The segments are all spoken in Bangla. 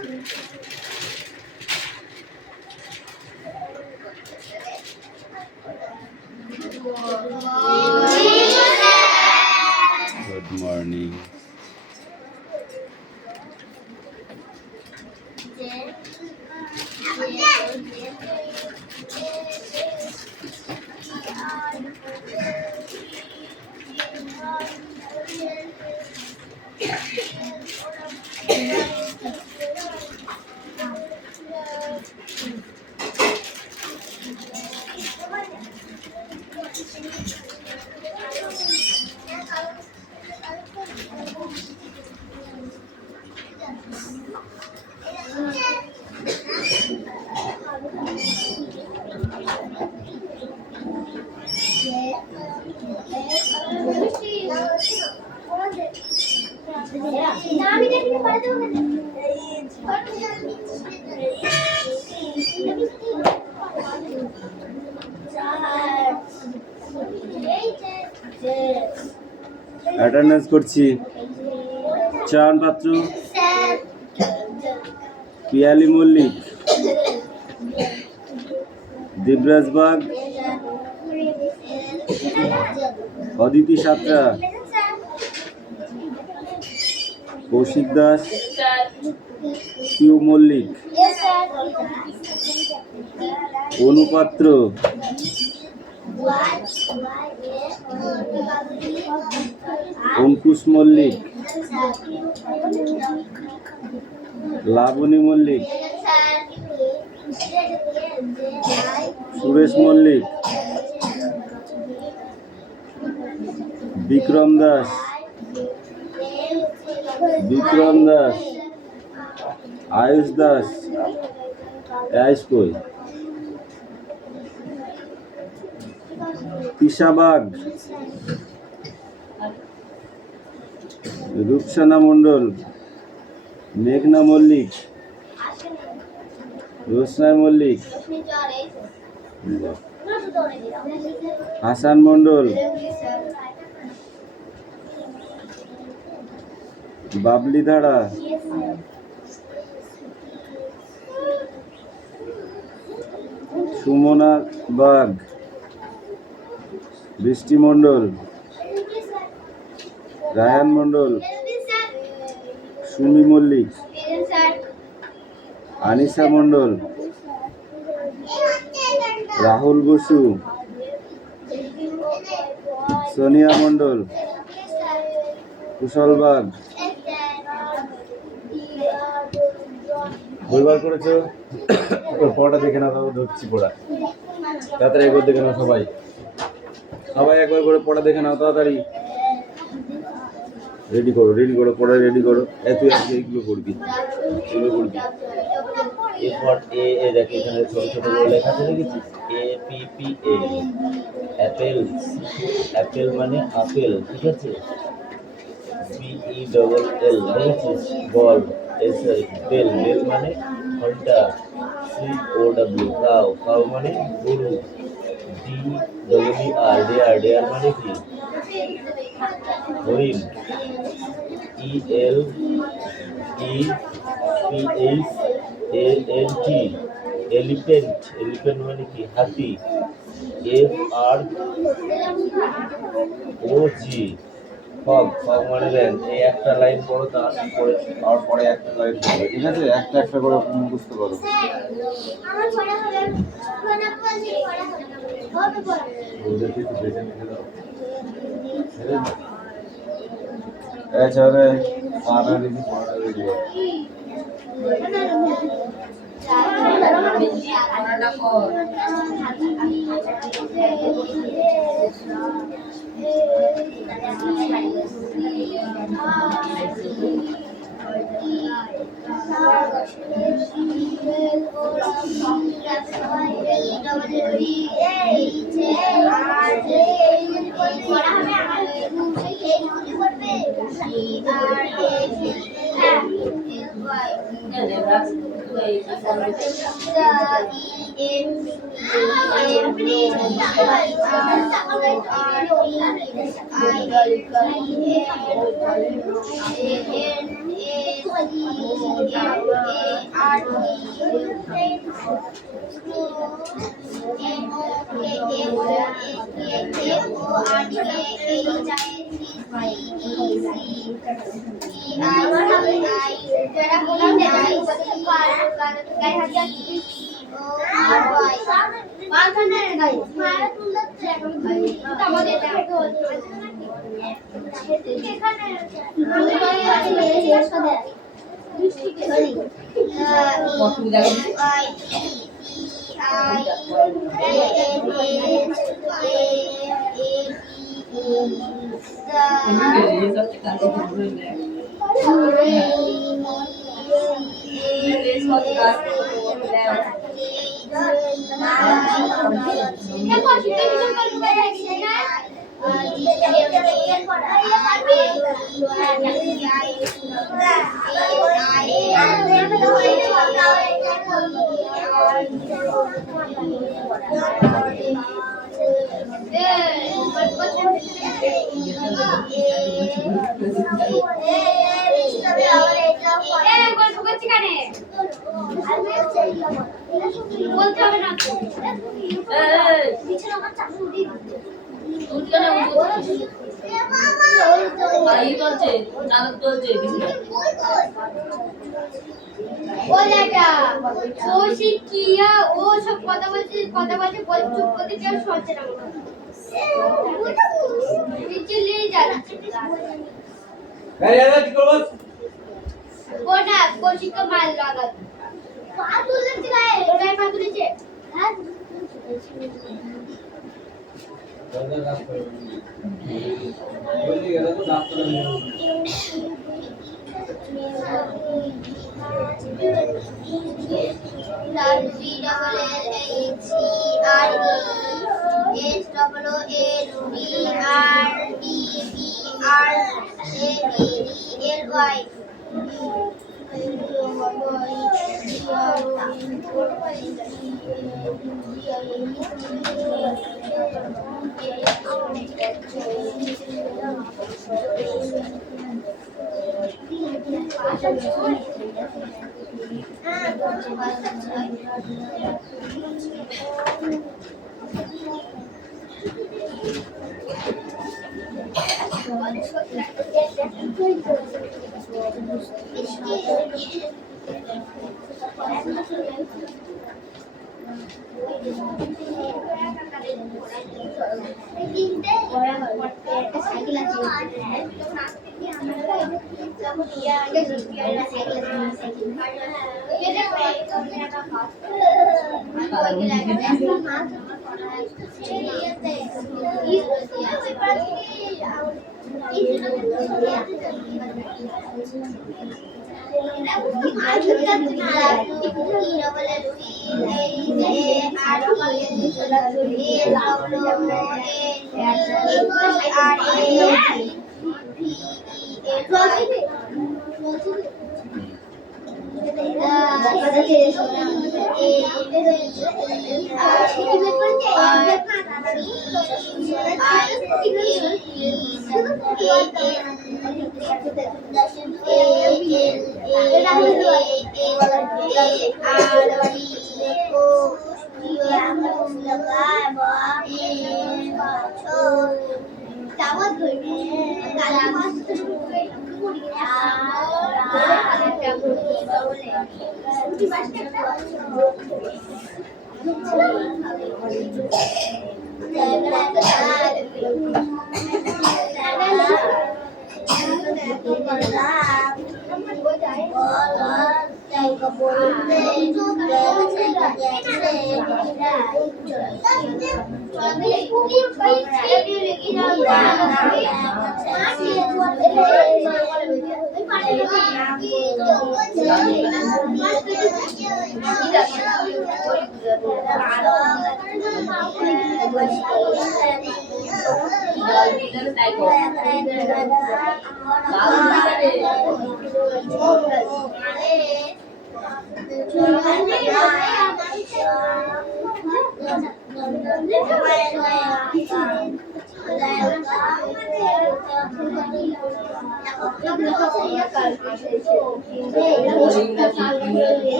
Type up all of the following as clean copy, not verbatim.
Good morning. অ্যাটেন্ডেন্স করছি। চান পাত্র, পিয়ালি মল্লিক, দেবরাজ বাগ, অদিতি সাঁতরা, কৌশিক দাস, শিউ মল্লিক, অনুপাত্র, অঙ্কুশ মল্লিক, লাবণী মল্লিক, সুরেশ মল্লিক, বিক্রম দাস, আয়ুষ দাস, আয়ুষ কই, তিশা বাগ, রূপসানা মণ্ডল, মেঘনা মল্লিক, রোশনাই মল্লিক, হাসান মণ্ডল, বাবলি ধারা, সুমনা বাগ, বৃষ্টি মণ্ডল, রায়ান মণ্ডল, সুমি মল্লিক, আনিসা মণ্ডল, রাহুল বসু, সোনিয়া মণ্ডল, কুশল বাগ। বইবার করেছো? পড়াটা দেখে নাও, ধরছি পড়া তাড়াতাড়ি একবার দেখে নাও। সবাই একবার করে পড়া দেখে নাও তাড়াতাড়ি। রেডি করো পড়া রেডি করো। তুই আজকে এইগুলো করবি, এরপর এ দেখে এখানে ছোট ছোট করে লেখা আছে, দেখেছিস? APPL, অ্যাপেল মানে আপেল, ঠিক আছে? BELL, দেখেছিস? বল। বেল মানে ঘন্টা। COW, কাউ মানে গরু। DER মানে কি? হরিণ। ELEPHANT, এলিফ্যান্ট মানে কি? হাতি। FROG, ফগ মানে রেন। এই একটা লাইন পড়ো, তারপরে একটা লাইন পড়বে, ঠিক আছে? একটা করে বুঝতে পারো। এছাড়া পড়া রেডি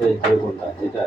এই যে কোনটা এটা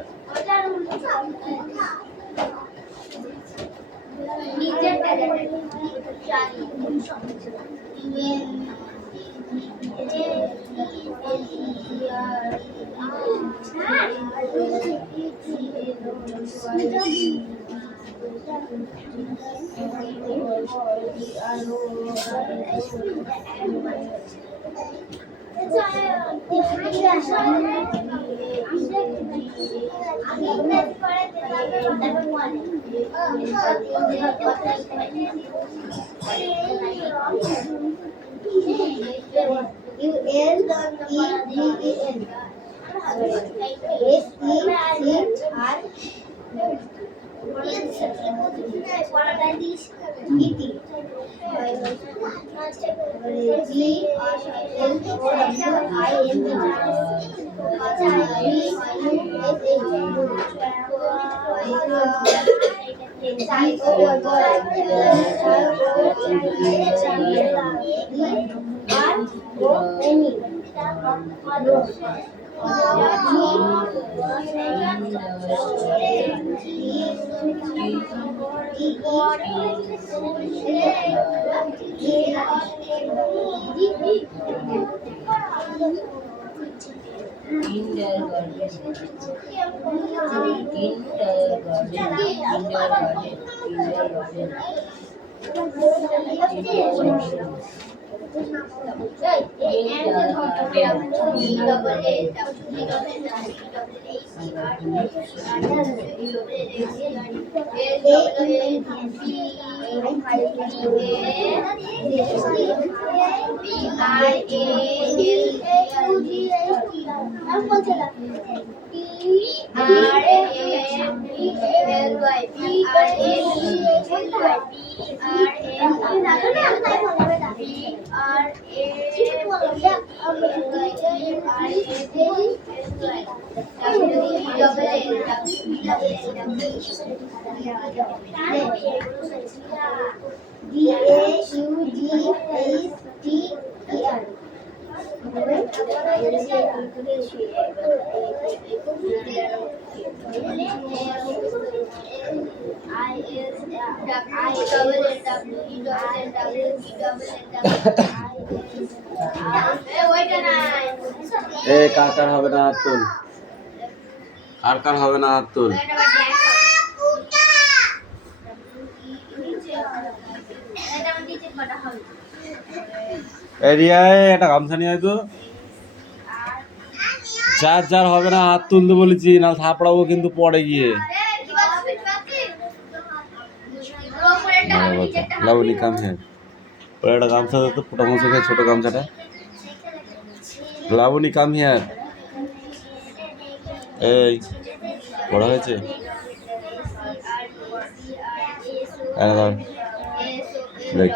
কার কার হবে না হাত তুল, কার কার হবে না হাত তুল। এরিয়ায় একটা গামছা নিয়ে আয় তো। যার যার হবে না হাত তুলতে বলেছি, না থাপড়াবো কিন্তু পড়ে গিয়ে। লাবণী কাম হ্যাঁ, ওর একটা গামছা দিত ফোটা মশাকে, ছোট গামছাটা। Labani come here. এই পড়া হয়েছে দেখ।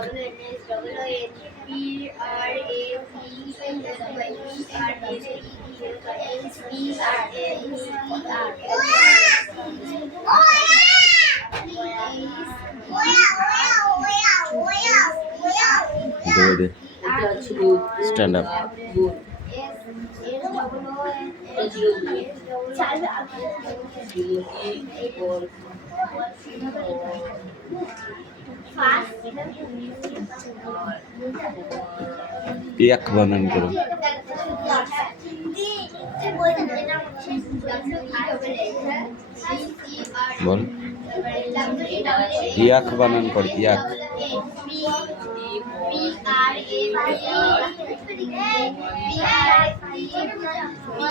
Stand up. এক বানান করো। বল ইয়াক বানান কর, ইয়াক।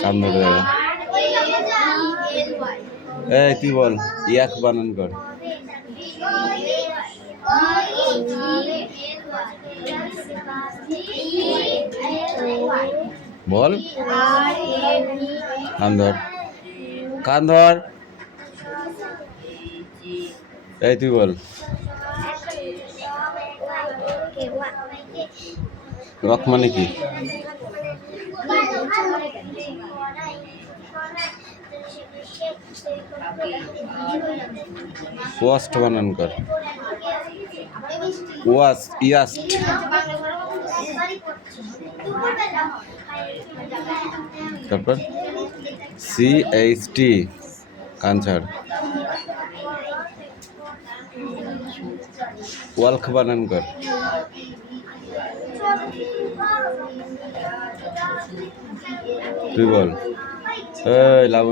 কান ধরে যাবে। এই তুই বল ইয়াক বানান কর। বল কান ধর, কান ধর। এই তুই বল রক মানে কি? ওয়াস্ট বানান কর। ওয়াস্ট, ইয়াস্ট। তারপর CHT কানছাড়। ওয়ালক বানান কর। তুই বল এই লাভ।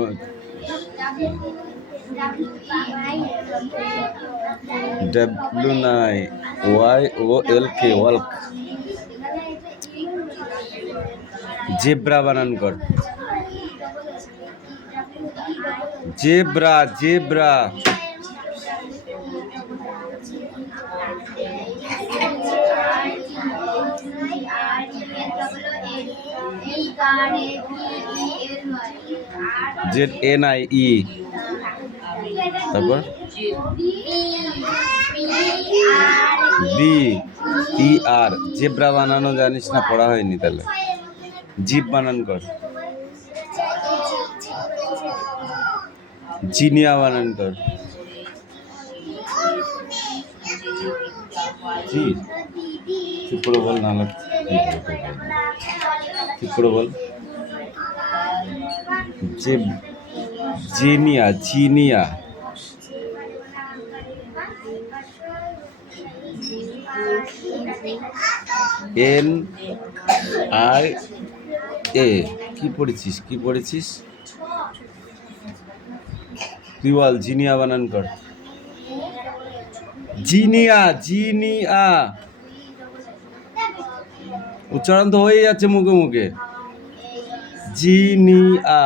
WYOLK ওয়ালক। জেব্রা বানান কর। Zebra, zebra. ZNIE। তারপর BER। জেব্রা বানানো জানিস না, পড়া হয়নি তাহলে। জিপ বানান কর। জিনিয়া বানান কর। জি চুপ করে বল, না চুপ করে বল। জিনিয়া, জিনিয়া। NIA। কি পড়েছিস, কি পড়েছিস? তুই বল জিনিয়া বানান কর। জিনিয়া, জিনিয়া। উচ্চারণ তো হয়ে যাচ্ছে মুখে মুখে। জিনিয়া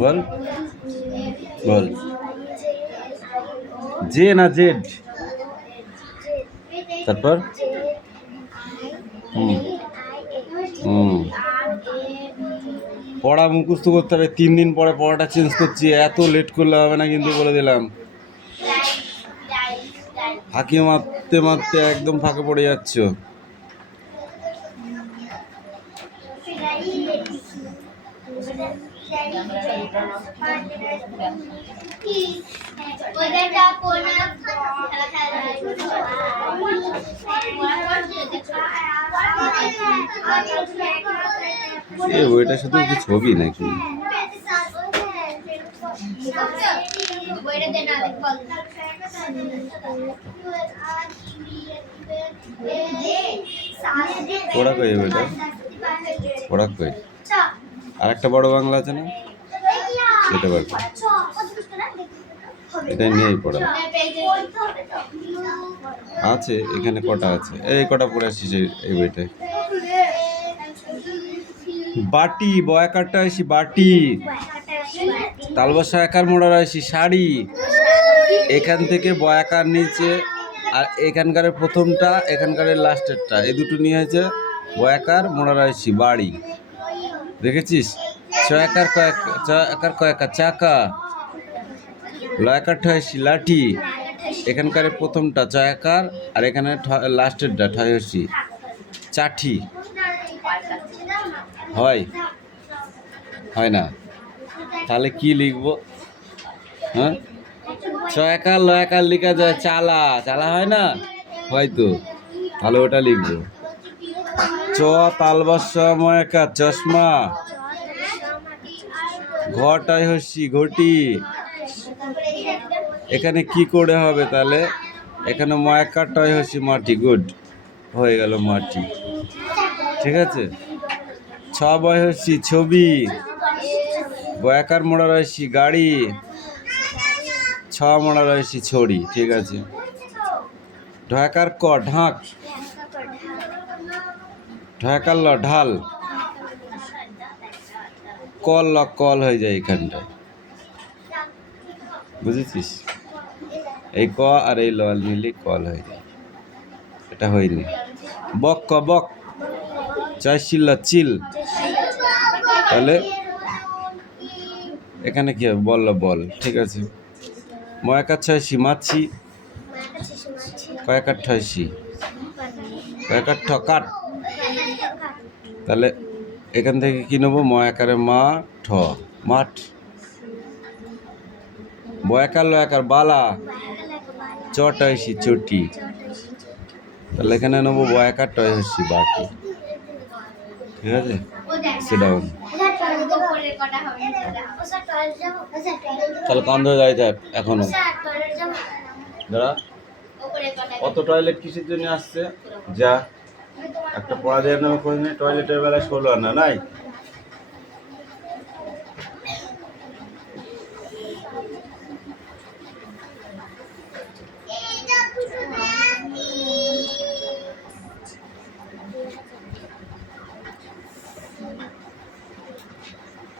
বল, বল। জে না জেড। তারপর পড়া মুখস্থ করতে হবে। 3 দিন পরে পড়াটা চেঞ্জ করছি, এত লেট করলে হবে না কিন্তু, বলে দিলাম। ফাঁকি মারতে মারতে একদম ফাঁকে পড়ে যাচ্ছ। এই বইটা শুধু কি ছবি নাকি? পড়া কই বেটা, পড়া কই? আর একটা বড় বাংলা আছে না, সেটা বার কর। এটা নেই পড়া, আছে এখানে কটা আছে, এই কটা পড়ে আসছিস এই বইটায়। বাটি, বয়াকারটা আসি বাটি, তালবসা একার মোড়ার আসি শাড়ি। এখান থেকে বয়াকার নিচে আর এখানকার প্রথমটা এখানকার লাস্টেরটা, এই দুটো নিয়ে হয়েছে বয়াকার মোড়ার আসি বাড়ি। দেখেছিস? ছয়াকার কয়েকার চাকা, লয়াকার ঠয়সি লাঠি। এখানকার প্রথমটা ছয়াকার আর এখানে লাস্টেরটা ঠয়সি চাঠি। হয় হয় না? তাহলে কি লিখবো? হ্যাঁ, ছয়াকার লয়াকার লেখা যায় চালা, চালা হয় না? হয়তো, তাহলে ওটা লিখবো। চ তালবস্য ময়াকার চশমা, ঘটায় হসি ঘটি। এখানে কি করে হবে তাহলে? এখানে ময়াকারটাই হসি মাটি, গুড, হয়ে গেল মাটি। ঠিক আছে। ছ বয় হসি ছবি, বয়াকার মোড়া রয়েছি গাড়ি, ছ মোড়া রয়েছি ছড়ি। ঠিক আছে। ঢাকার ক ঢাক, ঢাকার ল ঢাল, কল ল কল হয়ে যায় এখানটা, বুঝেছিস? এই ক আর এই ল মিলে কল হয়ে যায়, এটা হয়নি। বক ক বক, চাইছিল চিল, তাহলে এখানে কি হবে? বল বল। ঠিক আছে। ময়াকার ছয়সি মাছি, কয়েকার ঠয়সি কয়েকার ঠকাট, তাহলে এখান থেকে কি নেবো? ময়াকারে মা ঠ, মাঠ। বয়াকার লয়াকার বালা, চটাইসি চটি, তাহলে এখানে নেবো বয়াকার টয়সি বাটি। ঠিক আছে। সেটাও তাহলে কান ধরে দাঁড়িয়ে থাক এখনো। দাঁড়া, অত টয়লেট কিসের জন্য আসছে? যা একটা পড়া দেওয়ার নামে করে নে, টয়লেটের বেলায় 16 আনা নাই।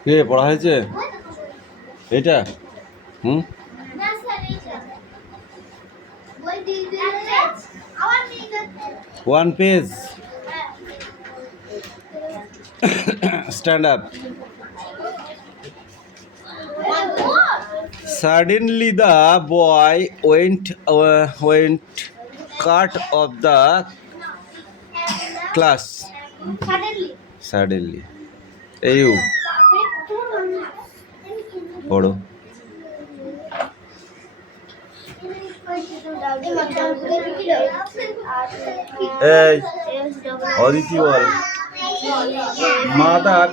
কে পড়া হয়েছে এটা? হুম, one page. Stand up. Suddenly the boy went cut of the class. Suddenly. You. পড়ো। এই অদিতি বল। Mother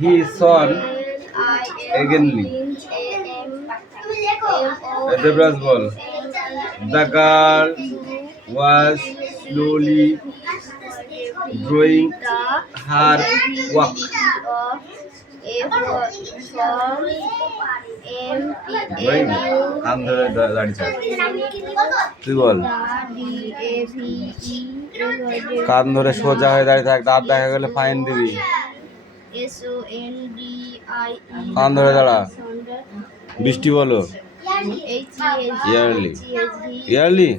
his son againly. Debras ball. The girl was slowly drawing her work. কান ধরে দাঁড়িয়ে থাক, তুই বল। কান ধরে সোজা হয়ে দাঁড়িয়ে থাক, দাঁত দেখা গেলে ফাইন দিবি। কান ধরে দাঁড়া। বৃষ্টি বলো। ইয়ারলি, ইয়ারলি,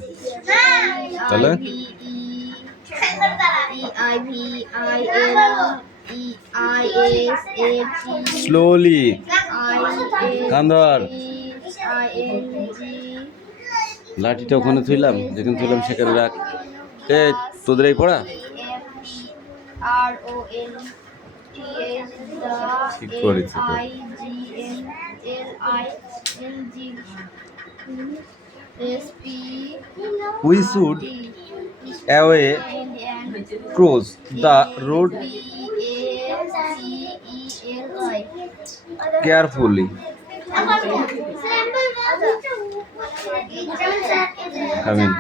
তাহলে স্লোলি, কান ধর। লাঠিটা ওখানে থুইলাম, যেখানে থুইলাম সেখানে রাখ। তোদের এই পড়া ঠিক করেছি। We should away cross the road carefully. Come in.